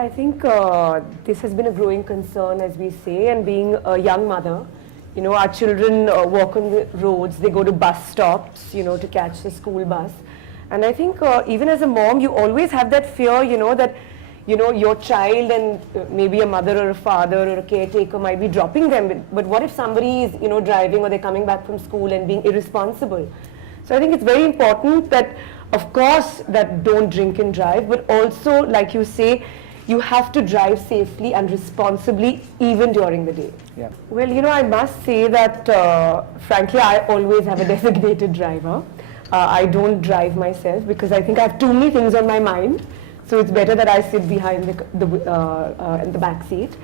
I think this has been a growing concern, as we say, and being a young mother, our children walk on the roads, they go to bus stops, to catch the school bus. And I think even as a mom, you always have that fear, that, your child and maybe a mother or a father or a caretaker might be dropping them. But what if somebody is, driving, or they're coming back from school and being irresponsible? So I think it's very important that, of course, that don't drink and drive, but also, like you say, you have to drive safely and responsibly even during the day. Yeah. Well, I must say that, frankly, I always have a designated driver. I don't drive myself because I think I have too many things on my mind. So it's better that I sit behind in the back seat.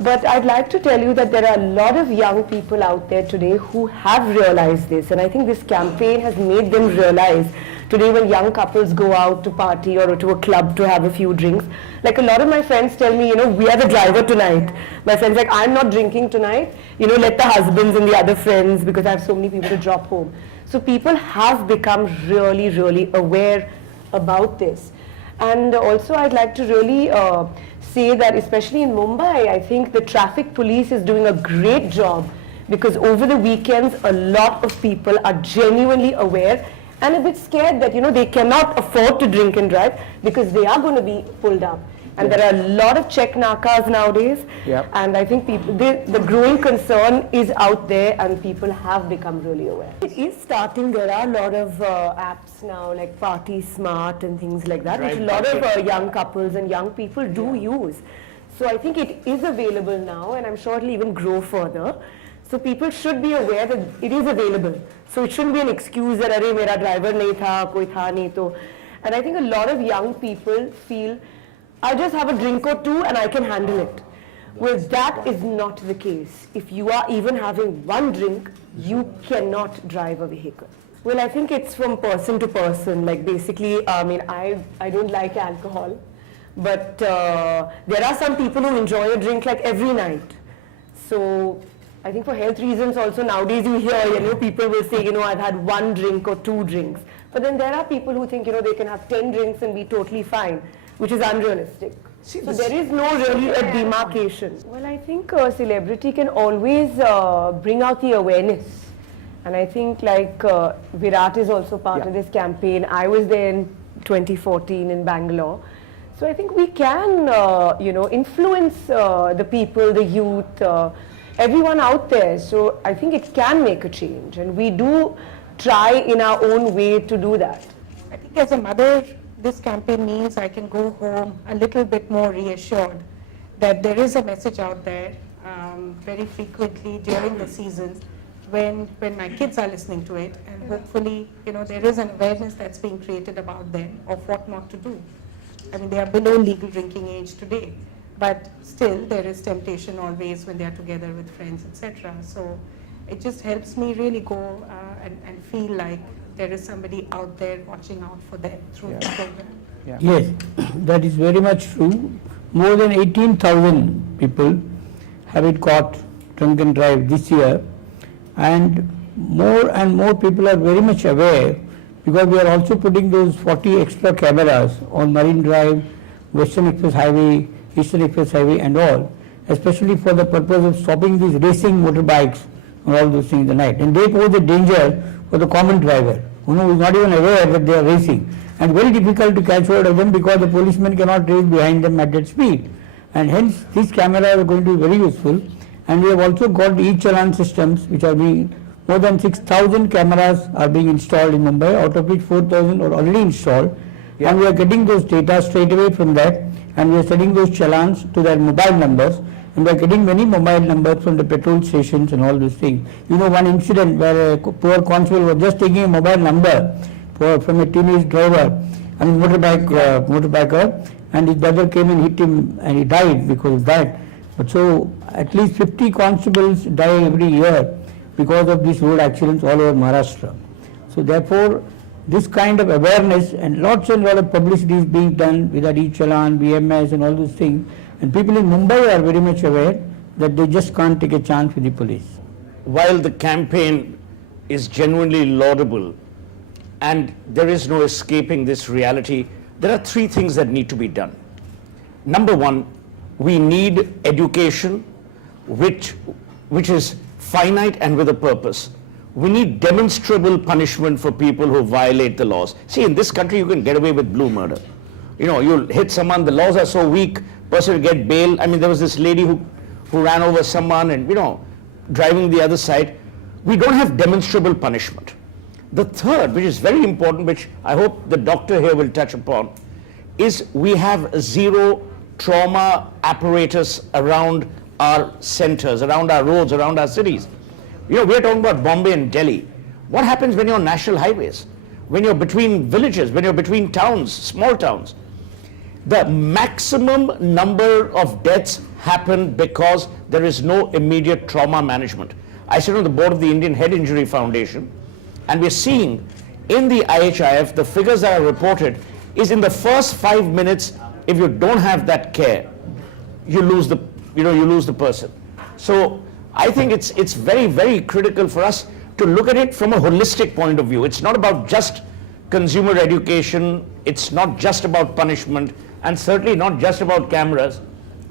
But I'd like to tell you that there are a lot of young people out there today who have realized this, and I think this campaign has made them realize today when young couples go out to party or to a club to have a few drinks. Like a lot of my friends tell me, we are the driver tonight. My friends like, I'm not drinking tonight, let the husbands and the other friends, because I have so many people to drop home. So people have become really, really aware about this. And also I'd like to really say that especially in Mumbai, I think the traffic police is doing a great job, because over the weekends a lot of people are genuinely aware and a bit scared that they cannot afford to drink and drive because they are going to be pulled up. And there are a lot of check nakas nowadays. Yep. And I think people, the growing concern is out there, and people have become really aware. It is starting. There are a lot of apps now, like Party Smart and things like that, which a lot of young couples and young people do use. So I think it is available now, and I'm sure it'll even grow further. So people should be aware that it is available. So it shouldn't be an excuse that, "Arey, mera driver nahi tha, koi tha nahi to." And I think a lot of young people feel, I just have a drink or two and I can handle it. Well, that is not the case. If you are even having one drink, you cannot drive a vehicle. Well, I think it's from person to person. Like basically, I don't like alcohol, but there are some people who enjoy a drink like every night. So I think for health reasons also nowadays you hear, people will say, I've had one drink or two drinks. But then there are people who think, they can have 10 drinks and be totally fine, which is unrealistic. So there is no really a demarcation. Well, I think a celebrity can always bring out the awareness. And I think like Virat is also part of this campaign. I was there in 2014 in Bangalore. So I think we can, influence the people, the youth, everyone out there. So I think it can make a change. And we do try in our own way to do that. I think as a mother, this campaign means I can go home a little bit more reassured that there is a message out there very frequently during the seasons when my kids are listening to it, and hopefully there is an awareness that's being created about them of what not to do. I mean, they are below legal drinking age today, but still there is temptation always when they are together with friends, etc. So it just helps me really go and feel like there is somebody out there watching out for them through the program. Yeah. Yes, that is very much true. More than 18,000 people have it caught drunk and drive this year, and more people are very much aware, because we are also putting those 40 extra cameras on Marine Drive, Western Express Highway, Eastern Express Highway and all, especially for the purpose of stopping these racing motorbikes and all those things in the night. And they pose a danger for the common driver, who is not even aware that they are racing, and very difficult to catch hold of them because the policeman cannot race behind them at that speed. And hence these cameras are going to be very useful. And we have also got e-challan systems, which are being, more than 6,000 cameras are being installed in Mumbai, out of which 4,000 are already installed. Yeah. And we are getting those data straight away from that, and we are sending those challans to their mobile numbers. And we are getting many mobile numbers from the petrol stations and all those things. One incident where a poor constable was just taking a mobile number from a teenage driver, motorbiker, and his brother came and hit him and he died because of that. But so at least 50 constables die every year because of these road accidents all over Maharashtra. So therefore, this kind of awareness and lot of publicity is being done with that e-challan, BMS and all those things. And people in Mumbai are very much aware that they just can't take a chance with the police. While the campaign is genuinely laudable and there is no escaping this reality, there are three things that need to be done. number one, we need education which is finite and with a purpose. We need demonstrable punishment for people who violate the laws. See, in this country, you can get away with blue murder. You know, you'll hit someone, the laws are so weak, person will get bail. I mean, there was this lady who ran over someone and, you know, driving the other side. We don't have demonstrable punishment. The third, which is very important, which I hope the doctor here will touch upon, is we have zero trauma apparatus around our centers, around our roads, around our cities. You know, we're talking about Bombay and Delhi. What happens when you're on national highways? When you're between villages, when you're between towns, small towns? The maximum number of deaths happen because there is no immediate trauma management. I sit on the board of the Indian Head Injury Foundation, and we're seeing in the IHIF, the figures that are reported is in the first 5 minutes, if you don't have that care, you lose the person. So I think it's very, very critical for us to look at it from a holistic point of view. It's not about just consumer education, it's not just about punishment, and certainly not just about cameras,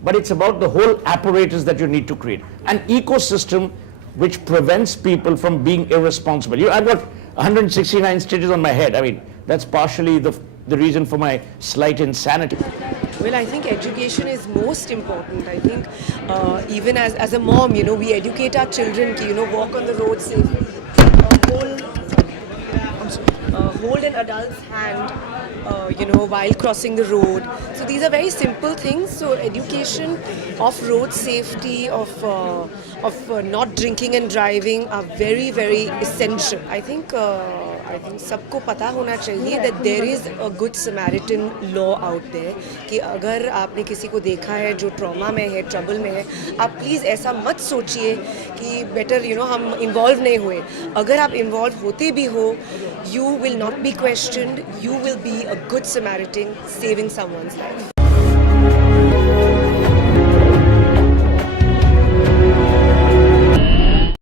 but it's about the whole apparatus that you need to create. An ecosystem which prevents people from being irresponsible. I've got 169 stitches on my head. I mean, that's partially the reason for my slight insanity. Well, I think education is most important. I think even as a mom, you know, we educate our children to, you know, walk on the road safely, hold an adult's hand, you know, while crossing the road. So these are very simple things. So education of road safety, of not drinking and driving are very, very essential. I think सबको पता होना चाहिए that there is a good Samaritan law out there कि अगर आपने किसी को देखा है जो ट्रॉमा में है, ट्रबल में है, आप प्लीज़ ऐसा मत सोचिए कि बेटर यू नो हम इन्वॉल्व नहीं हुए. अगर आप इन्वॉल्व होते भी हो, you will not be questioned, you will be a good Samaritan saving someone's life.